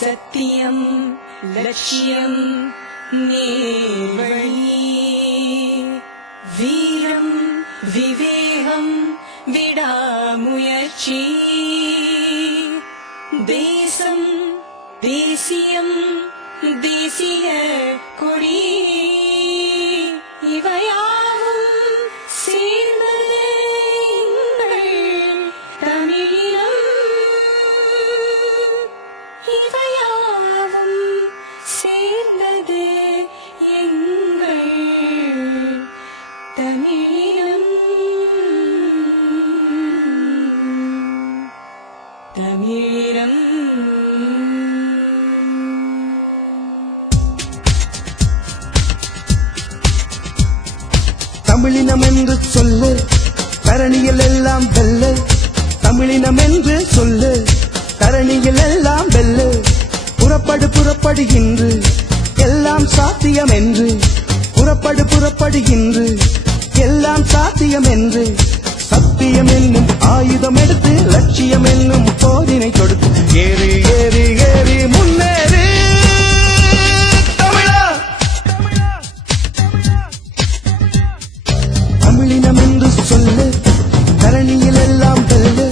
சத்தியம் லட்சியம் நேர்வழி வீரம் விவேகம் விடாமுயற்சி தேசம் தேசியம் தேசிய கொடி இவையாவும் சேர்ந்தது எங்கள் தமிழீழம். இவையாவும் சேர்ந்தது எங்கள் தமிழீழம். தமிழீழம். தமிழினம் என்று சொல்லு தரணியில் எல்லாம் வெல்ல. தமிழினம் என்று சொல்லு தரணியில் எல்லாம் வெல்ல. புறப்படு புறப்படு என்று எல்லாம் சாத்தியம் என்று. புறப்படு புறப்படு என்று எல்லாம் சாத்தியம் என்று. சத்தியம் என்னும் ஆயுதம் எடுத்து லட்சியம் என்னும் போரினை கொடுத்து ஏறி ஏறி ஏறி முன்னேறி தமிழினம் என்று சொல்லு தரணியில் எல்லாம் வெல்லு.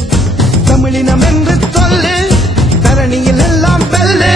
தமிழினம் என்று சொல்லு தரணியில் எல்லாம் வெல்லு.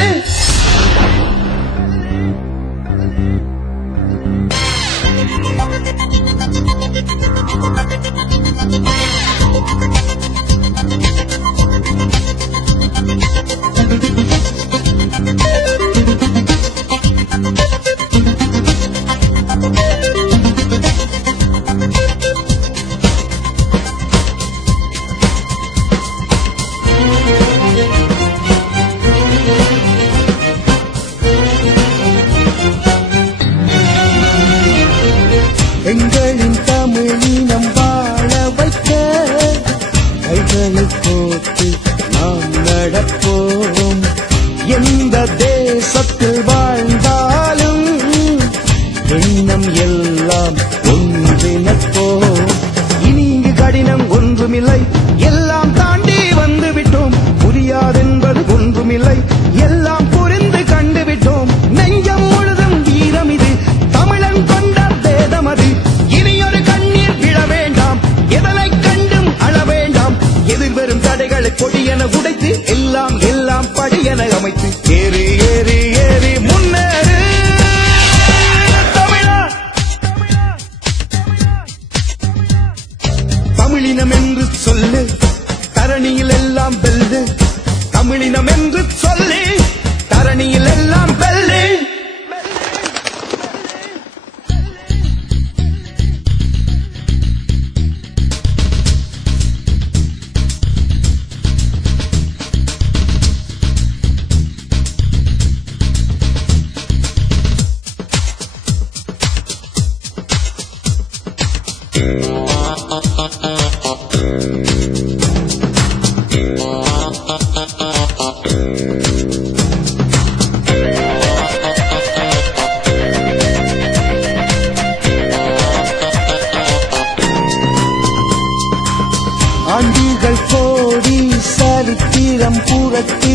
எங்களின் தமிழினம் வாழ வைக்க கைகளை கோத்து நாம் நடப்போம். எந்த தேசத்தில் வாழ்ந்தாலும் எண்ணம் எல்லாம் ஒன்றிணைப்போம். இனி இங்கு கடினம் ஒன்றுமில்லை, எல்லாம் தாண்டி வந்து விட்டோம். புரியாதென்பது ஒன்றுமில்லை, எல்லாம் புரிந்து கண்டுவிட்டோம். நெஞ்சம் முழுதும் வீரம் இது, தமிழன் கொண்ட வேதம் அது. இனியொரு கண்ணீர் விழ வேண்டாம், எதனை கண்டும் அழ வேண்டாம். எதிர்வரும் தடைகளை கொடியென உடைத்து எல்லாம் எல்லாம் படியென அமைத்து ஏறி ஏறி ஏறி முன்னேறு தமிழா. தமிழினம் என்று சொல்லு தரணியில் எல்லாம் வெல்லு. தமிழினம் என்று சொல்லி தரணியில் எல்லாம் வெல்லு. ஆண்டுகள் கோடி சரித்திரம் புரட்டு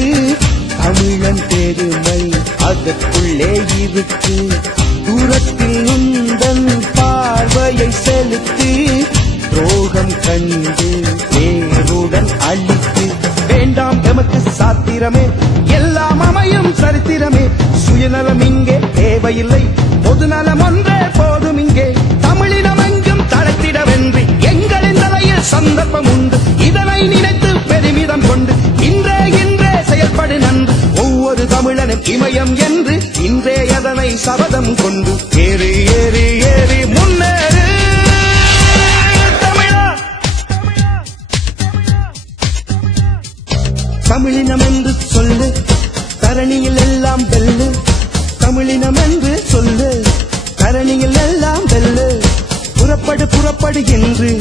தமிழன் பெருமை அதற்குள்ளே இருக்கு. தூரத்தில் உந்தன் பார்வையை செலுத்தி துரோகம் கண்டு வேருடன் அழித்து. வேண்டாம் எமக்கு சாத்திரமே, எல்லாம் அமையும் சரித்திரமே. சுயநலம் இங்கே தேவையில்லை, பொதுநலம் ஒன்றே போதும் இங்கே. தமிழினம் எங்கும் தளத்திடவென்று எங்களின் தலையில் சந்தர்ப்பம் உண்டு. இதனை நினைத்து பெருமிதம் கொண்டு இன்றே இன்றே செயல்படு நன்று. ஒவ்வொரு தமிழனும் இமயம் என்று இன்றே அதனை சபதம் கொண்டு ஏறி ஏறி ஏறி முன்னேறு தமிழா. தமிழினம் என்று சொல்லு தரணியில் எல்லாம் வெல்லு. தமிழினம் என்று சொல்லு தரணியில் எல்லாம் வெல்லு. புறப்படு புறப்படு என்று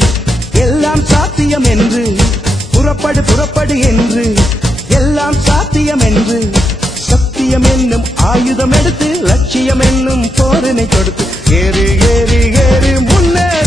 எல்லாம் சாத்தியம் என்று. புறப்படு புறப்படு என்று எல்லாம் சாத்தியம் என்று. சத்தியம் என்னும் ஆயுதம் எடுத்து லட்சியம் என்னும் போரினை கொடுத்து ஏறி ஏறி ஏறி முன்னேறு.